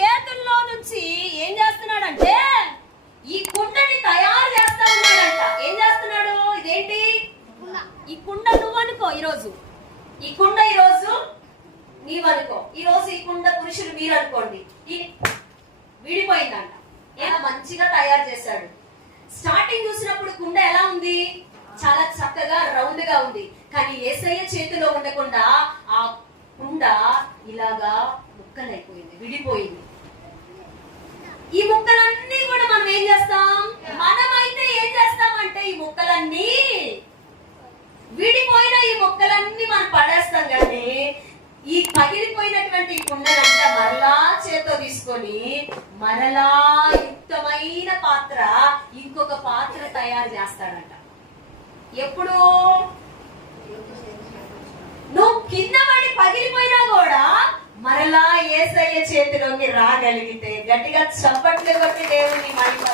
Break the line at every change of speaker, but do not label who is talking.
చేతుల్లో నుంచి ఏం చేస్తున్నాడంటే ఈ కుండని తయారు చేస్తా ఉన్నాడంట. ఏం చేస్తున్నాడు? ఇదేంటి? ఈ కుండ నువ్వు అనుకో ఈరోజు. ఈ కుండ ఈరోజు నీవనుకో. ఈరోజు ఈ కుండ పురుషులు మీరు అనుకోండి విడిపోయిందంట. ఎలా మంచిగా తయారు చేశాడు. స్టార్టింగ్ చూసినప్పుడు కుండ ఎలా ఉంది? చాలా చక్కగా రౌండ్గా ఉంది. కానీ ఏసయ్య చేతిలో ఉండకుండా ఆ కుండ ఇలాగా ముక్కలైపోయింది విడిపోయింది. ముక్కలన్నీ విడిపోయిన ఈ మొక్కలన్నీ మనం పడేస్తాం కానీ ఈ పగిలిపోయినటువంటి కుండలంతా మరలా చేత్తో తీసుకొని మరలా యుక్తమైన పాత్ర ఇంకొక పాత్ర తయారు చేస్తాడంట. ఎప్పుడు? నువ్వు కింద పడి పగిలిపోయినా కూడా మరలా ఏసయ్య చేతిలోకి రాగలిగితే గట్టిగా చప్పట్లు కొట్టి దేవుని మహిమపరచు